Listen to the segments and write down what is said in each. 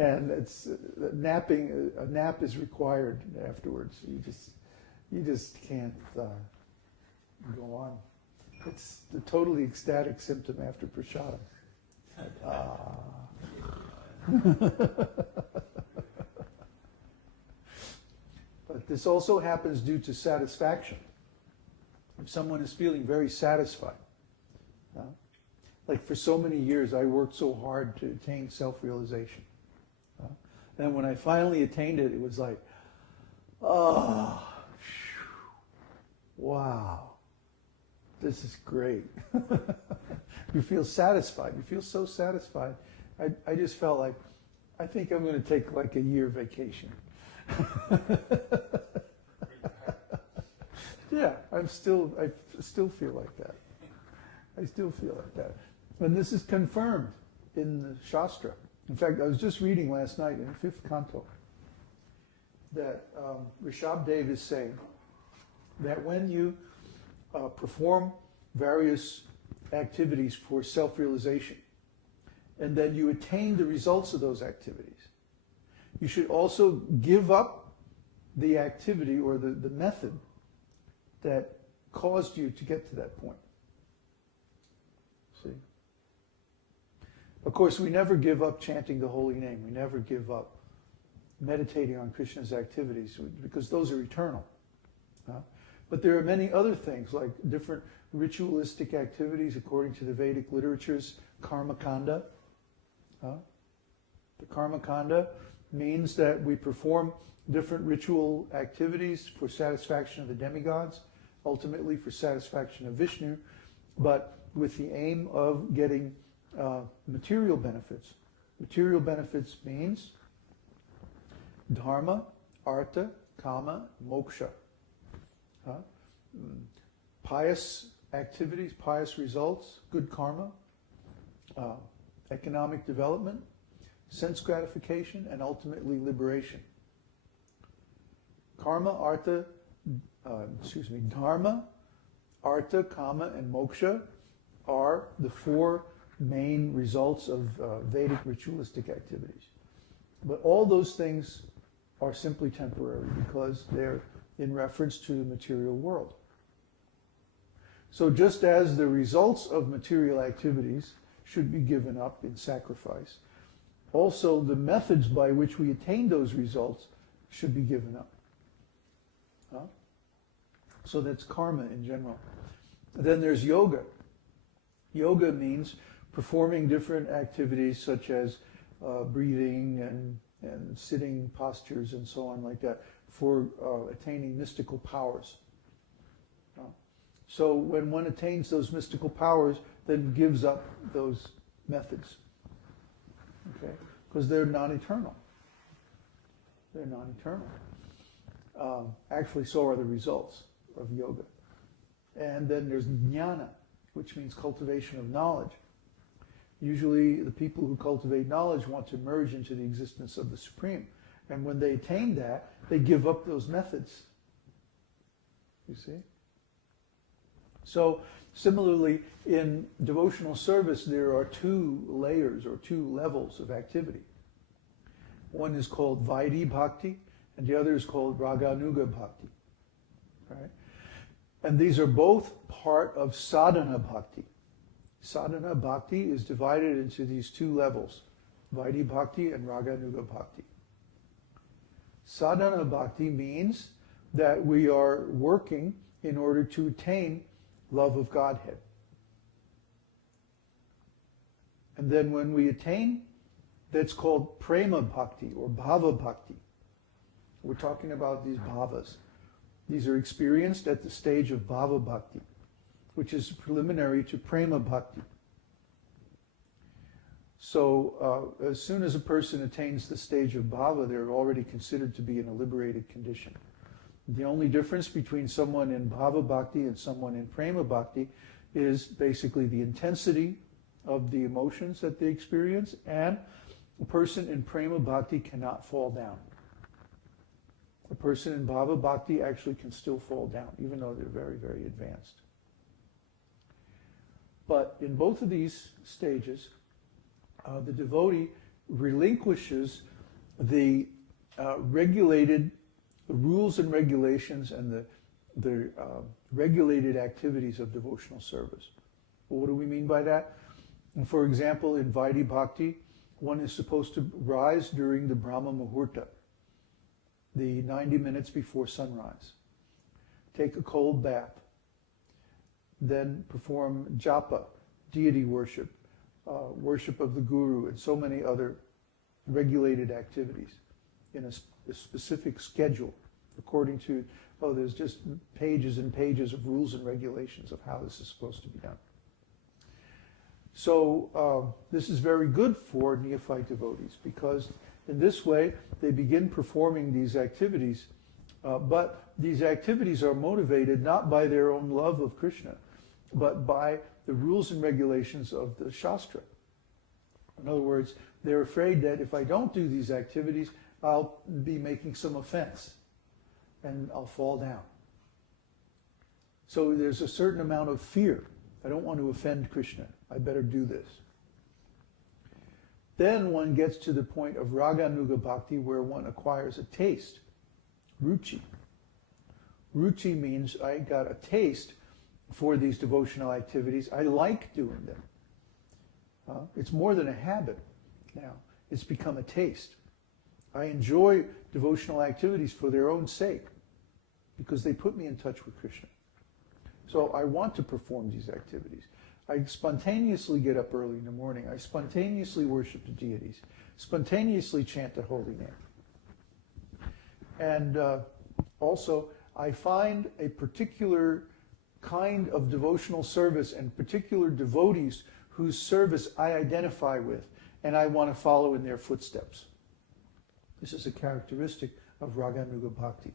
and it's napping. A nap is required afterwards. You just can't go on. It's the totally ecstatic symptom after prasadam. But this also happens due to satisfaction. If someone is feeling very satisfied, like for so many years I worked so hard to attain self-realization. And when I finally attained it, it was like, oh, wow, this is great. You feel satisfied. You feel so satisfied. I just felt like, I think I'm going to take like a year vacation. Yeah, I still feel like that. I still feel like that. And this is confirmed in the Shastra. In fact, I was just reading last night in the 5th canto that Rishabhdev is saying that when you perform various activities for self-realization, and then you attain the results of those activities, you should also give up the activity or the method that caused you to get to that point. See? Of course, we never give up chanting the holy name. We never give up meditating on Krishna's activities because those are eternal. But there are many other things like different ritualistic activities according to the Vedic literatures, karma kanda. The karma kanda means that we perform different ritual activities for satisfaction of the demigods, ultimately for satisfaction of Vishnu, but with the aim of getting material benefits. Material benefits means dharma, artha, kama, moksha. Pious activities, pious results, good karma, economic development, sense gratification, and ultimately liberation. Dharma, artha, kama, and moksha are the 4 main results of Vedic ritualistic activities. But all those things are simply temporary because they're in reference to the material world. So just as the results of material activities should be given up in sacrifice, also the methods by which we attain those results should be given up. So that's karma in general. Then there's yoga. Yoga means performing different activities such as breathing and sitting postures and so on like that for attaining mystical powers. So when one attains those mystical powers, then gives up those methods. Okay? Because they're non-eternal. They're non-eternal. Actually, so are the results of yoga. And then there's jnana, which means cultivation of knowledge. Usually the people who cultivate knowledge want to merge into the existence of the Supreme. And when they attain that, they give up those methods. You see? So, similarly, in devotional service, there are 2 layers or 2 levels of activity. One is called Vaidhi Bhakti, and the other is called Raganuga Bhakti. Right? And these are both part of sadhana bhakti. Sadhana bhakti is divided into these 2 levels, Vaidhi Bhakti and Raganuga Bhakti. Sadhana bhakti means that we are working in order to attain love of Godhead. And then when we attain, that's called prema bhakti or bhava bhakti. We're talking about these bhavas. These are experienced at the stage of bhava bhakti, which is preliminary to prema bhakti. So as soon as a person attains the stage of bhava, they're already considered to be in a liberated condition. The only difference between someone in bhava bhakti and someone in prema bhakti is basically the intensity of the emotions that they experience, and a person in prema bhakti cannot fall down. A person in bhava bhakti actually can still fall down, even though they're very, very advanced. But in both of these stages, the devotee relinquishes the rules and regulations and the regulated activities of devotional service. Well, what do we mean by that? And for example, in Vaidhi Bhakti, one is supposed to rise during the Brahma Muhurta, the 90 minutes before sunrise. Take a cold bath. Then perform japa, deity worship, worship of the Guru, and so many other regulated activities in a specific schedule according to, there's just pages and pages of rules and regulations of how this is supposed to be done. So this is very good for neophyte devotees because in this way they begin performing these activities, but these activities are motivated not by their own love of Krishna, but by the rules and regulations of the Shastra. In other words, they're afraid that if I don't do these activities, I'll be making some offense and I'll fall down. So there's a certain amount of fear. I don't want to offend Krishna. I better do this. Then one gets to the point of Raganuga Bhakti where one acquires a taste, ruchi. Ruchi means I got a taste for these devotional activities. I like doing them. It's more than a habit now. It's become a taste. I enjoy devotional activities for their own sake because they put me in touch with Krishna. So I want to perform these activities. I spontaneously get up early in the morning. I spontaneously worship the deities, spontaneously chant the holy name. And also, I find a particular kind of devotional service and particular devotees whose service I identify with, and I want to follow in their footsteps. This is a characteristic of Raganuga Bhakti.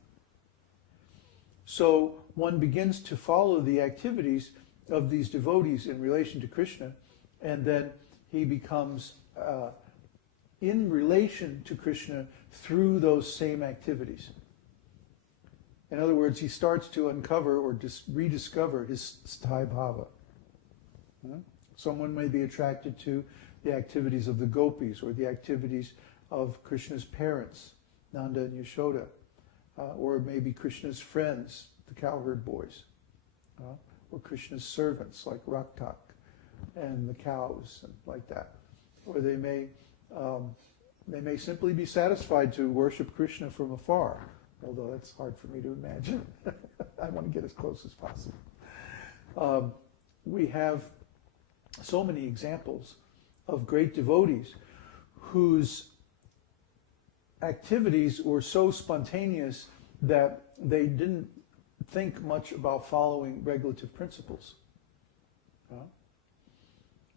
So one begins to follow the activities of these devotees in relation to Krishna, and then he becomes in relation to Krishna through those same activities. In other words, he starts to uncover or rediscover his sthāyi bhava. Someone may be attracted to the activities of the gopis or the activities of Krishna's parents, Nanda and Yashoda, or maybe Krishna's friends, the cowherd boys, or Krishna's servants like Raktak and the cows and like that. Or they may simply be satisfied to worship Krishna from afar, although that's hard for me to imagine. I want to get as close as possible. We have so many examples of great devotees whose activities were so spontaneous that they didn't think much about following regulative principles.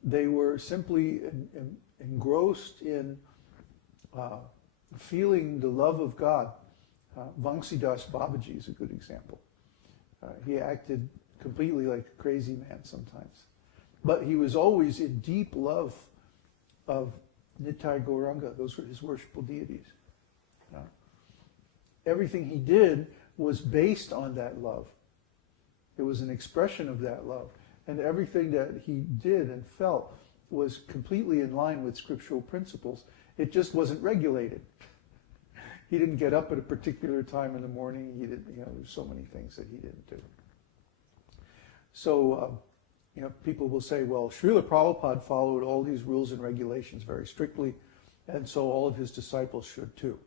They were simply engrossed in feeling the love of God. Vamsidas Babaji is a good example. He acted completely like a crazy man sometimes. But he was always in deep love of Nitai Gauranga. Those were his worshipful deities. Everything he did was based on that love. It was an expression of that love. And everything that he did and felt was completely in line with scriptural principles. It just wasn't regulated. He didn't get up at a particular time in the morning. He didn't, there's so many things that he didn't do. So, people will say, well, Srila Prabhupada followed all these rules and regulations very strictly, and so all of his disciples should too.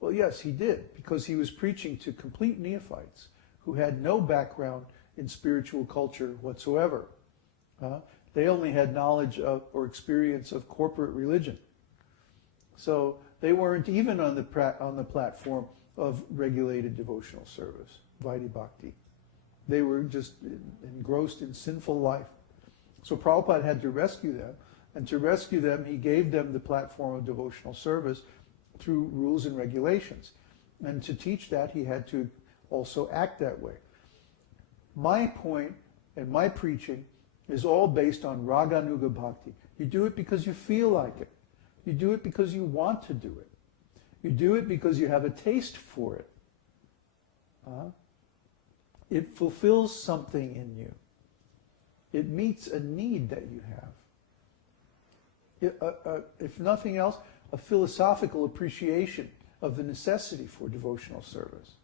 Well, yes, he did, because he was preaching to complete neophytes who had no background in spiritual culture whatsoever. They only had knowledge of or experience of corporate religion. So they weren't even on the platform of regulated devotional service, Vaidhi Bhakti. They were just engrossed in sinful life. So Prabhupada had to rescue them, and to rescue them, he gave them the platform of devotional service through rules and regulations. And to teach that, he had to also act that way. My point and my preaching is all based on Raganuga Bhakti. You do it because you feel like it. You do it because you want to do it. You do it because you have a taste for it. It fulfills something in you. It meets a need that you have. If nothing else, a philosophical appreciation of the necessity for devotional service.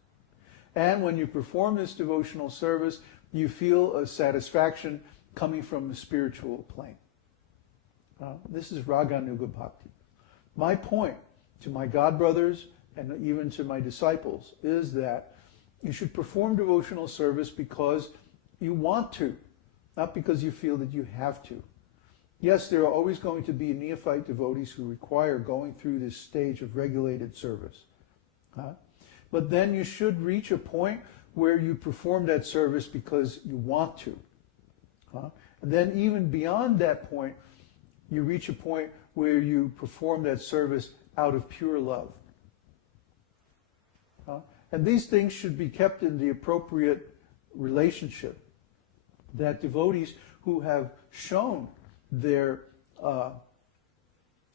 And when you perform this devotional service, you feel a satisfaction coming from the spiritual plane. This is Raganuga Bhakti. My point to my God brothers and even to my disciples is that you should perform devotional service because you want to, not because you feel that you have to. Yes, there are always going to be neophyte devotees who require going through this stage of regulated service. But then you should reach a point where you perform that service because you want to. And then even beyond that point, you reach a point where you perform that service out of pure love. And these things should be kept in the appropriate relationship. That devotees who have shown their